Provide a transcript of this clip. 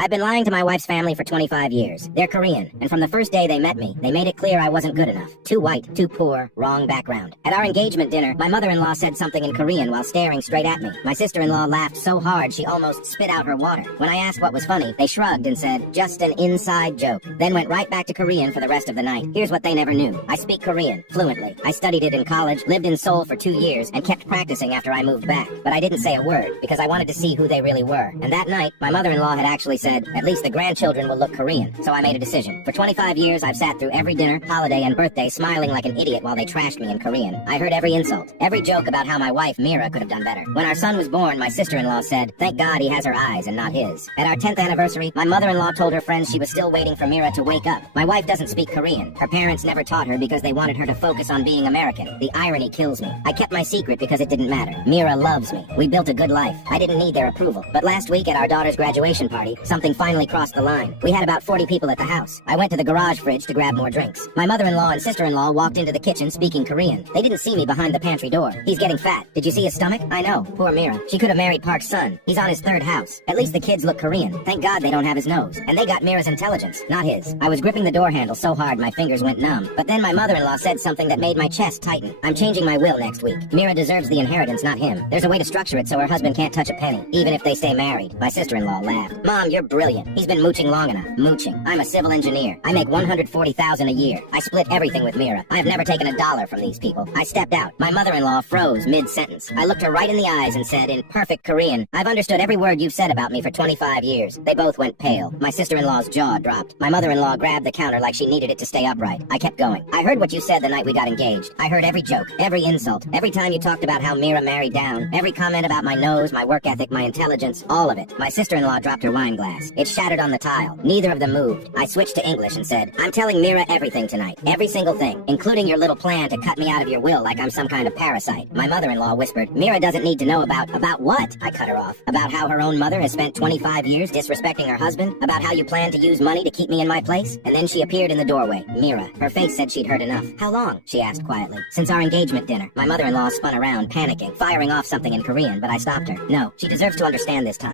I've been lying to my wife's family for 25 years. They're Korean, and from the first day they met me, they made it clear I wasn't good enough. Too white, too poor, wrong background. At our engagement dinner, my mother-in-law said something in Korean while staring straight at me. My sister-in-law laughed so hard she almost spit out her water. When I asked what was funny, they shrugged and said, "Just an inside joke," then went right back to Korean for the rest of the night. Here's what they never knew. I speak Korean fluently. I studied it in college, lived in Seoul for 2 years, and kept practicing after I moved back. But I didn't say a word, because I wanted to see who they really were. And that night, my mother-in-law had actually said, "At least the grandchildren will look Korean." So I made a decision. For 25 years, I've sat through every dinner, holiday, and birthday smiling like an idiot while they trashed me in Korean. I heard every insult, every joke about how my wife, Mira, could have done better. When our son was born, my sister-in-law said, "Thank God he has her eyes and not his." At our 10th anniversary, my mother-in-law told her friends she was still waiting for Mira to wake up. My wife doesn't speak Korean. Her parents never taught her because they wanted her to focus on being American. The irony kills me. I kept my secret because it didn't matter. Mira loves me. We built a good life. I didn't need their approval. But last week at our daughter's graduation party, something finally crossed the line. We had about 40 people at the house. I went to the garage fridge to grab more drinks. My mother-in-law and sister-in-law walked into the kitchen speaking Korean. They didn't see me behind the pantry door. "He's getting fat. Did you see his stomach?" "I know. Poor Mira. She could have married Park's son. He's on his 3rd house. At least the kids look Korean. Thank God they don't have his nose. And they got Mira's intelligence, not his." I was gripping the door handle so hard my fingers went numb. But then my mother-in-law said something that made my chest tighten. "I'm changing my will next week. Mira deserves the inheritance, not him. There's a way to structure it so her husband can't touch a penny, even if they stay married." My sister-in-law laughed. "Mom, you're brilliant. He's been mooching long enough." Mooching. I'm a civil engineer. I make $140,000 a year. I split everything with Mira. I have never taken a dollar from these people. I stepped out. My mother-in-law froze mid-sentence. I looked her right in the eyes and said in perfect Korean, "I've understood every word you've said about me for 25 years. They both went pale. My sister-in-law's jaw dropped. My mother-in-law grabbed the counter like she needed it to stay upright. I kept going. "I heard what you said the night we got engaged. I heard every joke, every insult, every time you talked about how Mira married down, every comment about my nose, my work ethic, my intelligence, all of it." My sister-in-law dropped her wine glass. It shattered on the tile. Neither of them moved. I switched to English and said, "I'm telling Mira everything tonight. Every single thing, including your little plan to cut me out of your will like I'm some kind of parasite." My mother-in-law whispered, "Mira doesn't need to know about what?" I cut her off. "About how her own mother has spent 25 years disrespecting her husband? About how you plan to use money to keep me in my place?" And then she appeared in the doorway. Mira. Her face said she'd heard enough. "How long?" she asked quietly. "Since our engagement dinner." My mother-in-law spun around, panicking, firing off something in Korean, but I stopped her. "No, she deserves to understand this time."